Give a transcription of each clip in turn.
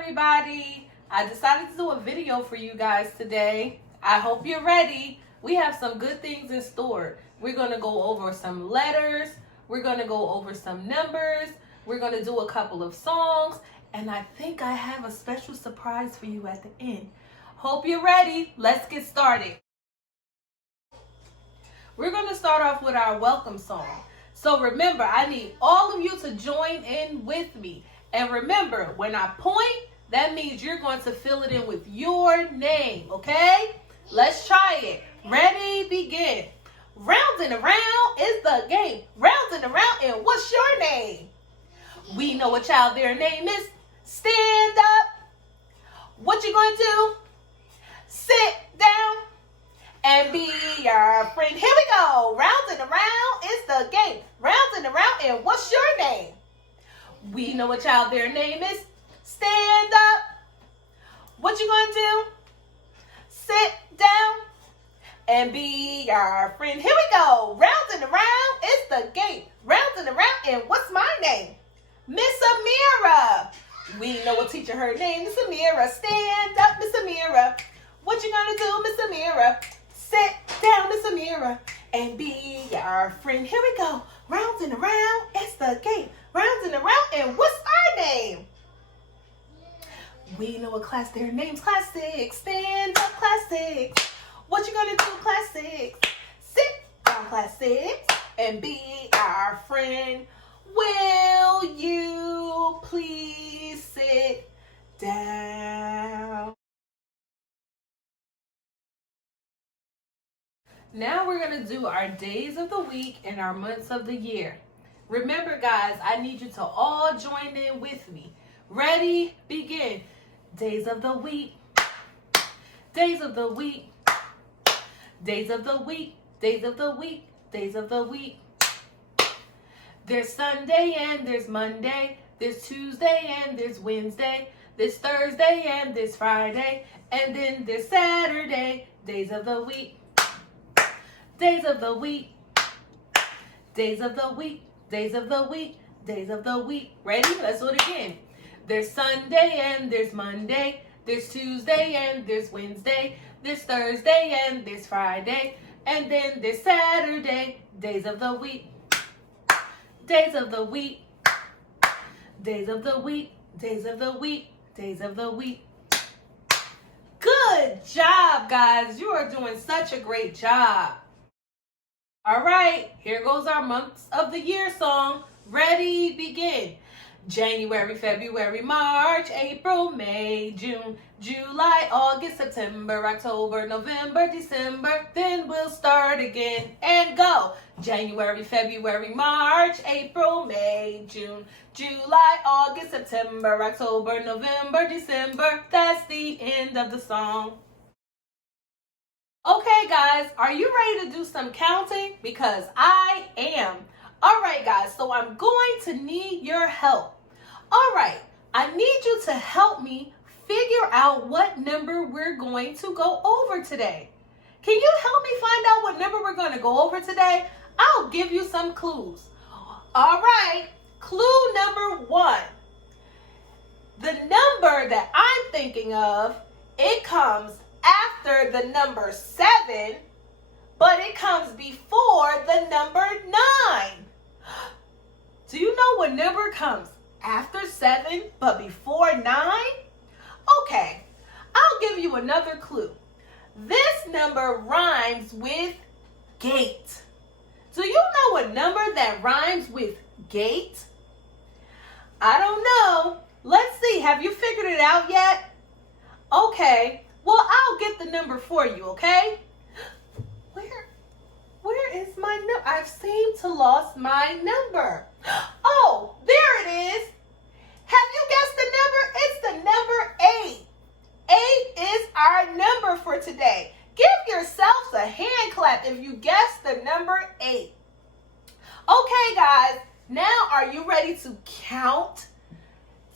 everybody. I decided to do a video for you guys today. I hope you're ready. We have some good things in store. We're going to go over some letters. We're going to go over some numbers. We're going to do a couple of songs. And I think I have a special surprise for you at the end. Hope you're ready. Let's get started. We're going to start off with our welcome song. So remember, I need all of you to join in with me. And remember, when I point, that means you're going to fill it in with your name, okay? Let's try it. Ready, begin. Round and around is the game. Round and around, and what's your name? We know a child, their name is. Stand up. What you going to do? Sit down and be your friend. Here we go. Round and around is the game. Round and around, and what's your name? We know a child, their name is. Stand up. What you going to do? Sit down and be your friend. Here we go. Round and around is the game. Round and around, and what's my name? Ms.A. We know a teacher, her name is Ms.A. Stand up, Ms.A. What you gonna do, Ms.A? Sit down, Ms.A, and be your friend. Here we go. Round and around, it's the game. Round and around, and what's our name? We know a class, their name's Class 6. Stand up, Class 6. What you gonna do, Class 6? Sit down, Class 6, and be our friend. Will you please sit down? Now we're going to do our days of the week and our months of the year. Remember, guys, I need you to all join in with me. Ready? Begin. Days of the week. Days of the week. Days of the week. Days of the week. Days of the week. There's Sunday and there's Monday. There's Tuesday and there's Wednesday. There's Thursday and there's Friday. And then there's Saturday. Days of the week. Days of the week. Days of the week. Days of the week. Days of the week. Ready? Let's do it again. There's Sunday and there's Monday. There's Tuesday and there's Wednesday. There's Thursday and there's Friday. And then there's Saturday. Days of the week. Days of the week. Days of the week. Days of the week. Days of the week. Good job, guys. You are doing such a great job. All right, here goes our months of the year song. Ready, begin. January, February, March, April, May, June, July, August, September, October, November, December. Then we'll start again and go. January, February, March, April, May, June, July, August, September, October, November, December. That's the end of the song. Okay, guys, are you ready to do some counting? Because I am. All right, guys, so I'm going to need your help. All right, I need you to help me figure out what number we're going to go over today. Can you help me find out what number we're going to go over today? I'll give you some clues. All right, clue number 1. The number that I'm thinking of, it comes after the number 7, but it comes before the number 9. Do you know what number comes after 7 but before 9? Okay, I'll give you another clue. This number rhymes with gate. Do you know a number that rhymes with gate? I don't know. Let's see. Have you figured it out yet? Okay. Well, I'll get the number for you, okay? Where is my number? I've seemed to lost my number. Oh, there it is. Have you guessed the number? It's the number 8. 8 is our number for today. Give yourselves a hand clap if you guessed the number 8. Okay, guys. Now, are you ready to count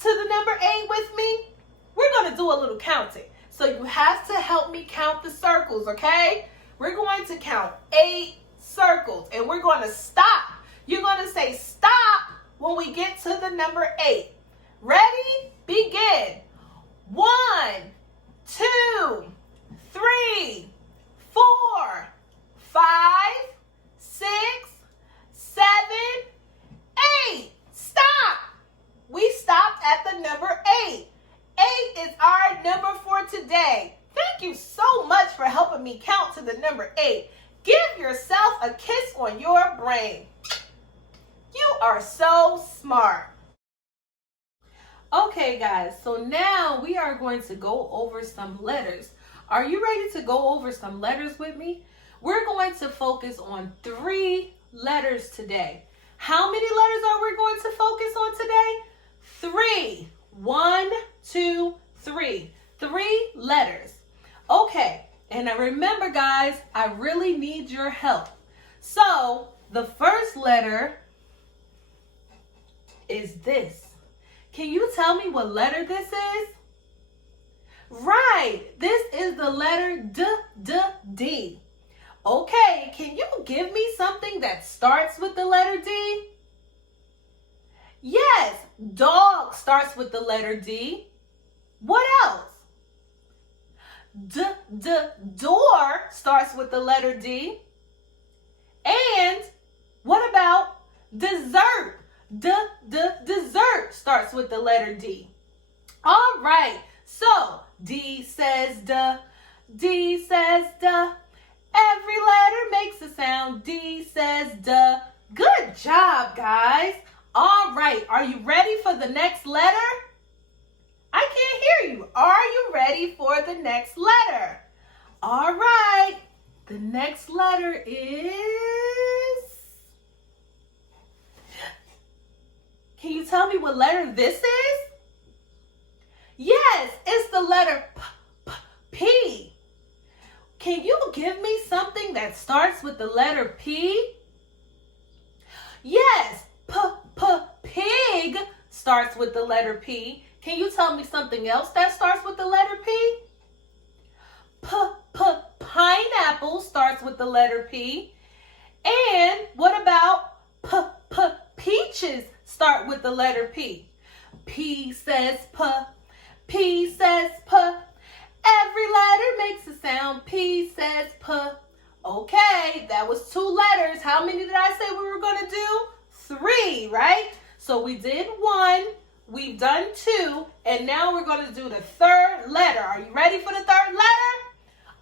to the number 8 with me? We're going to do a little counting. So you have to help me count the circles, okay? We're going to count 8 circles, and we're going to stop. You're going to say stop when we get to the number 8. Ready? Begin. day. Thank you so much for helping me count to the number 8. Give yourself a kiss on your brain. You are so smart. Okay, guys, so now we are going to go over some letters. Are you ready to go over some letters with me? We're going to focus on 3 letters today. How many letters are we going to focus on today? 3. 1, 2, 3. 3 letters. Okay, and now remember, guys, I really need your help. So the first letter is this. Can you tell me what letter this is? Right, this is the letter D. Okay, can you give me something that starts with the letter D? Yes, dog starts with the letter D. What else? Door starts with the letter D. And what about dessert? Dessert starts with the letter D. All right, so D says duh, D says duh. Every letter makes a sound. D says duh. Good job, guys. All right, are you ready for the next letter? I can't hear you. Are you ready for the next letter? All right, the next letter is... Can you tell me what letter this is? Yes, it's the letter P. Can you give me something that starts with the letter P? Yes, pig starts with the letter P. Can you tell me something else that starts with the letter P? Pineapple starts with the letter P. And what about peaches start with the letter P? P says P. P says P. Every letter makes a sound. P says P. Okay, that was 2 letters. How many did I say we were going to do? 3, right? So we did 1, we've done 2, and now we're going to do the 3rd letter. Are you ready for the 3rd letter?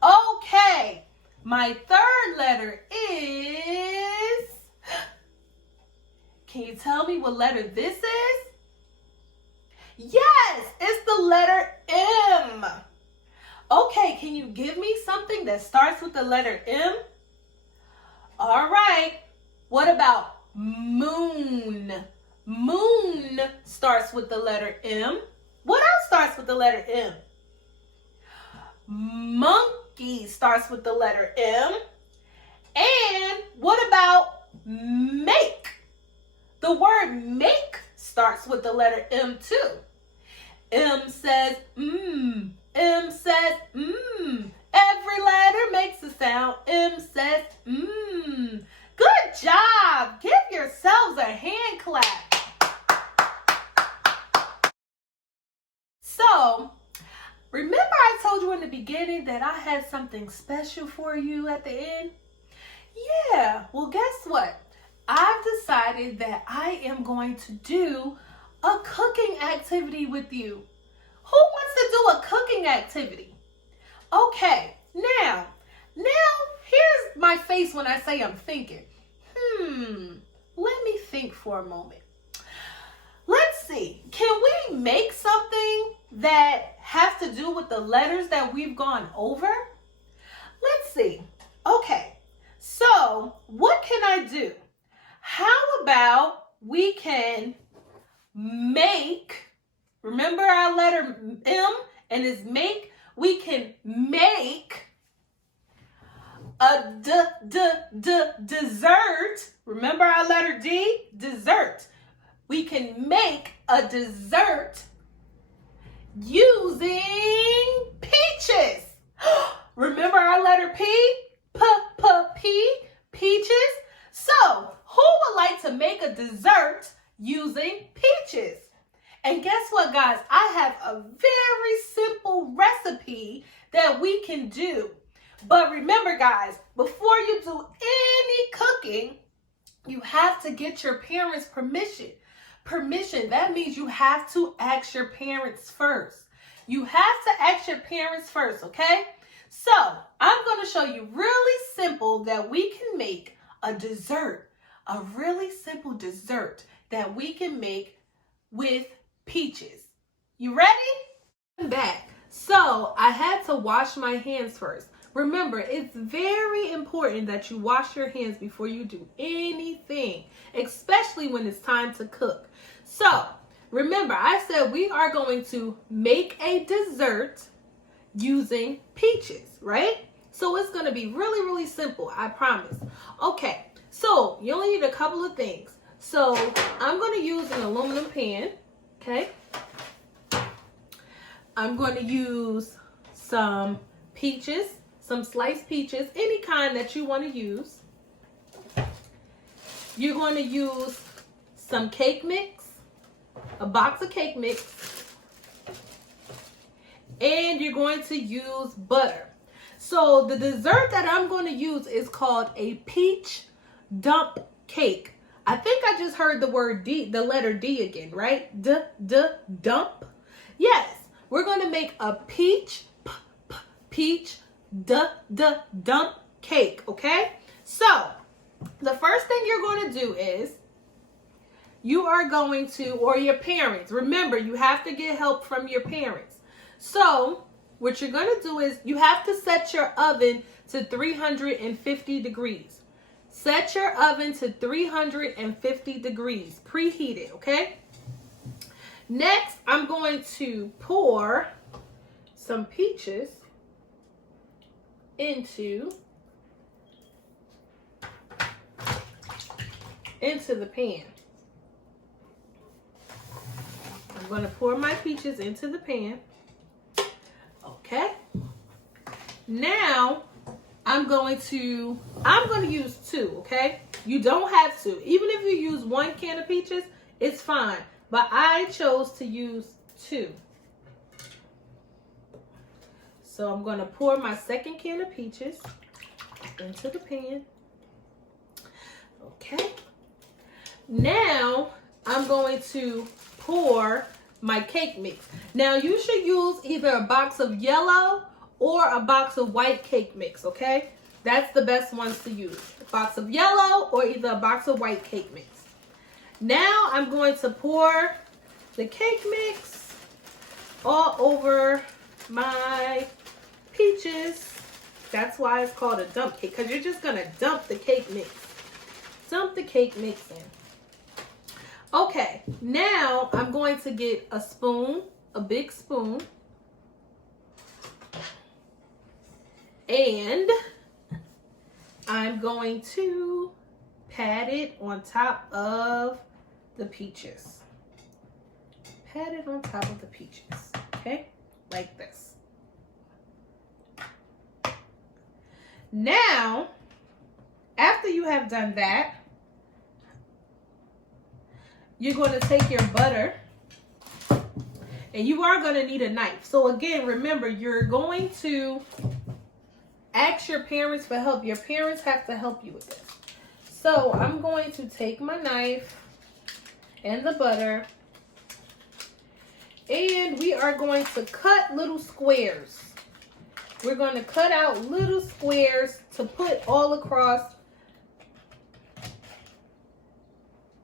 Okay, my 3rd letter is... Can you tell me what letter this is? Yes, it's the letter M. Okay, can you give me something that starts with the letter M? All right, what about moon? Moon starts with the letter M. What else starts with the letter M? Monkey starts with the letter M. And what about make? The word make starts with the letter M too. M says M says Every letter makes a sound. M says Good job. Give yourselves a hand clap. So, remember I told you in the beginning that I had something special for you at the end? Yeah, well, guess what? I've decided that I am going to do a cooking activity with you. Who wants to do a cooking activity? Okay, now here's my face when I say I'm thinking. Let me think for a moment. Let's see, can we make something that has to do with the letters that we've gone over? Let's see. Okay, so what can I do? How about we can make, remember our letter M and it's make, we can make a dessert. Remember our letter D? Dessert. We can make a dessert using peaches. Remember our letter P? Peaches. So, who would like to make a dessert using peaches? And guess what, guys? I have a very simple recipe that we can do. But remember, guys, before you do any cooking, you have to get your parents' permission. That means you have to ask your parents first. You have to ask your parents first, okay? So I'm going to show you really simple that we can make a dessert, a really simple dessert that we can make with peaches. You ready? I'm back. So I had to wash my hands first. Remember, it's very important that you wash your hands before you do anything, especially when it's time to cook. So remember, I said we are going to make a dessert using peaches, right? So it's going to be really, really simple, I promise. Okay, so you only need a couple of things. So I'm going to use an aluminum pan, okay? I'm going to use some peaches, some sliced peaches, any kind that you want to use. You're going to use some cake mix, a box of cake mix, and you're going to use butter. So the dessert that I'm going to use is called a peach dump cake. I think I just heard the word D, the letter D again, right? Dump. Yes, we're going to make a peach dump cake, okay? So the first thing you're going to do is you are going to, or your parents, remember you have to get help from your parents. So what you're going to do is you have to set your oven to 350 degrees. Set your oven to 350 degrees. Preheat it, okay? Next, I'm going to pour some peaches into the pan. I'm going to pour my peaches into the pan. Okay. Now, I'm going to use 2, okay? You don't have to. Even if you use 1 can of peaches, it's fine. But I chose to use 2. So I'm going to pour my second can of peaches into the pan. Okay. Now, I'm going to pour my cake mix. Now, you should use either a box of yellow or a box of white cake mix, okay? That's the best ones to use. A box of yellow or either a box of white cake mix. Now, I'm going to pour the cake mix all over my peaches. That's why it's called a dump cake, because you're just going to dump the cake mix. Dump the cake mix in. Okay, now I'm going to get a spoon, a big spoon, and I'm going to pat it on top of the peaches. Pat it on top of the peaches, okay? Like this. Now, after you have done that, you're going to take your butter, and you are going to need a knife. So again, remember, you're going to ask your parents for help. Your parents have to help you with this. So I'm going to take my knife and the butter, and we are going to cut little squares. We're going to cut out little squares to put all across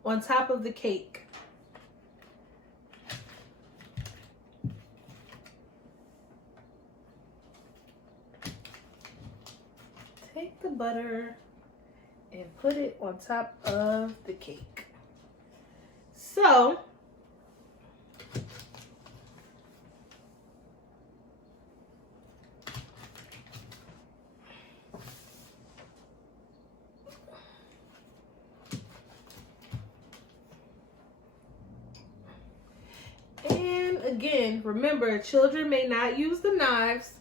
on top of the cake. Take the butter and put it on top of the cake. So, and again, remember, children may not use the knives.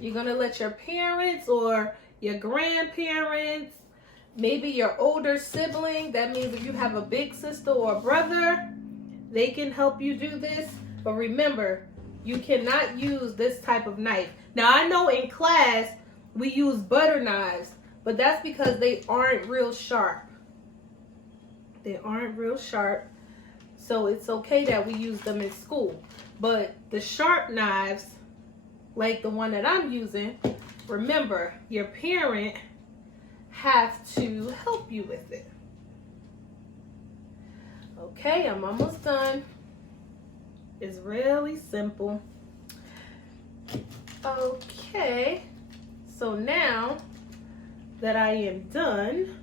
You're going to let your parents or your grandparents, maybe your older sibling, that means if you have a big sister or a brother, they can help you do this. But remember, you cannot use this type of knife. Now, I know in class we use butter knives, but that's because they aren't real sharp. They aren't real sharp. So it's okay that we use them in school. But the sharp knives, like the one that I'm using, remember, your parent have to help you with it. Okay, I'm almost done. It's really simple. Okay, so now that I am done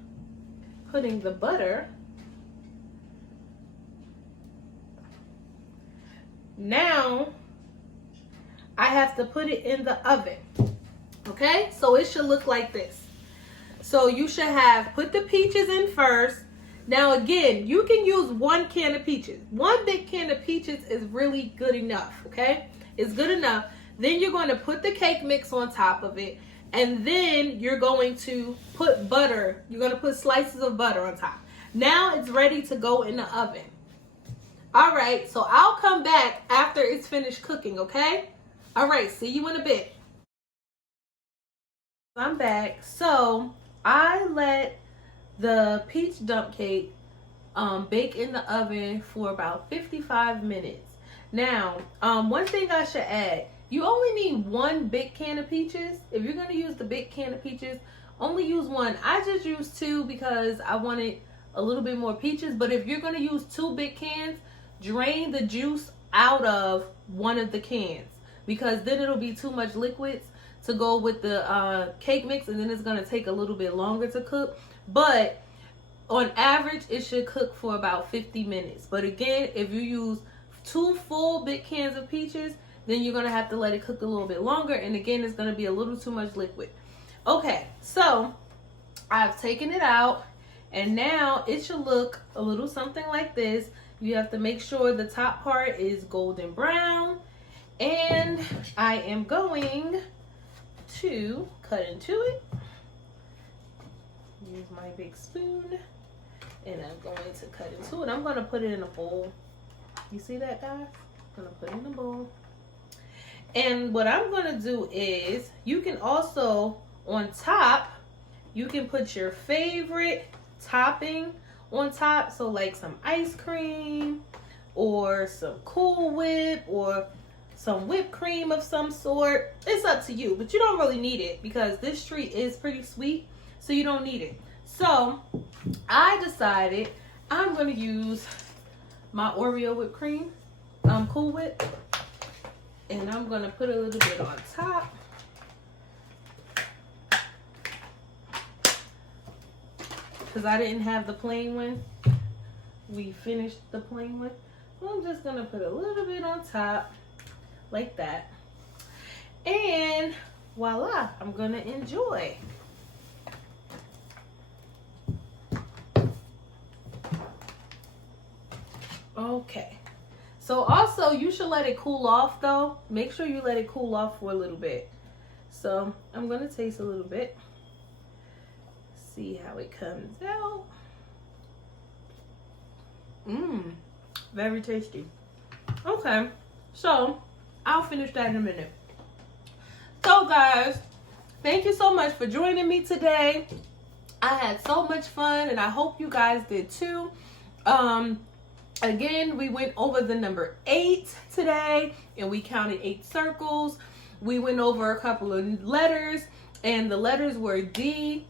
putting the butter, now I have to put it in the oven. Okay, so it should look like this. So you should have put the peaches in first. Now again, you can use 1 can of peaches. 1 big can of peaches is really good enough, okay? It's good enough. Then you're going to put the cake mix on top of it. And then you're going to put butter. You're going to put slices of butter on top. Now it's ready to go in the oven. All right, so I'll come back after it's finished cooking, okay? All right, see you in a bit. I'm back. So I let the peach dump cake bake in the oven for about 55 minutes. Now, one thing I should add, you only need 1 big can of peaches. If you're going to use the big can of peaches, only use 1. I just used 2 because I wanted a little bit more peaches. But if you're going to use 2 big cans, drain the juice out of 1 of the cans, because then it'll be too much liquids to go with the cake mix, and then it's going to take a little bit longer to cook. But on average, it should cook for about 50 minutes. But again, if you use 2 full big cans of peaches, then you're going to have to let it cook a little bit longer. And again, it's going to be a little too much liquid. Okay, so I've taken it out, and now it should look a little something like this. You have to make sure the top part is golden brown. And I am going to cut into it. Use my big spoon, and I'm going to cut into it. I'm going to put it in a bowl. You see that, guys? I'm going to put it in a bowl. And what I'm going to do is, you can also, on top, you can put your favorite topping on top. So like some ice cream, or some Cool Whip, or some whipped cream of some sort. It's up to you, but you don't really need it because this treat is pretty sweet, so you don't need it. So I decided I'm going to use my Oreo whipped cream, Cool Whip, and I'm going to put a little bit on top. Because I didn't have the plain one. We finished the plain one. So I'm just going to put a little bit on top, like that. And voila, I'm going to enjoy. Okay. So also, you should let it cool off though. Make sure you let it cool off for a little bit. So I'm going to taste a little bit. See how it comes out. Very tasty. Okay, so I'll finish that in a minute. So guys, thank you so much for joining me today. I had so much fun, and I hope you guys did too. Again, we went over the number 8 today, and we counted 8 circles. We went over a couple of letters, and the letters were D,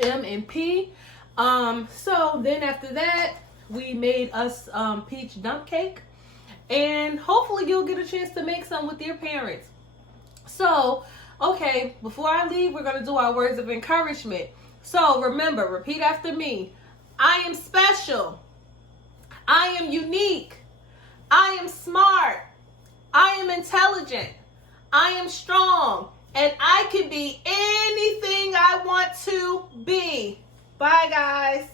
M, and P. So then after that, we made us peach dump cake, and hopefully you'll get a chance to make some with your parents. So, okay, before I leave, we're going to do our words of encouragement. So remember, repeat after me. I am special. I am unique. I am smart. I am intelligent. I am strong. And I can be anything I want to be. Bye, guys.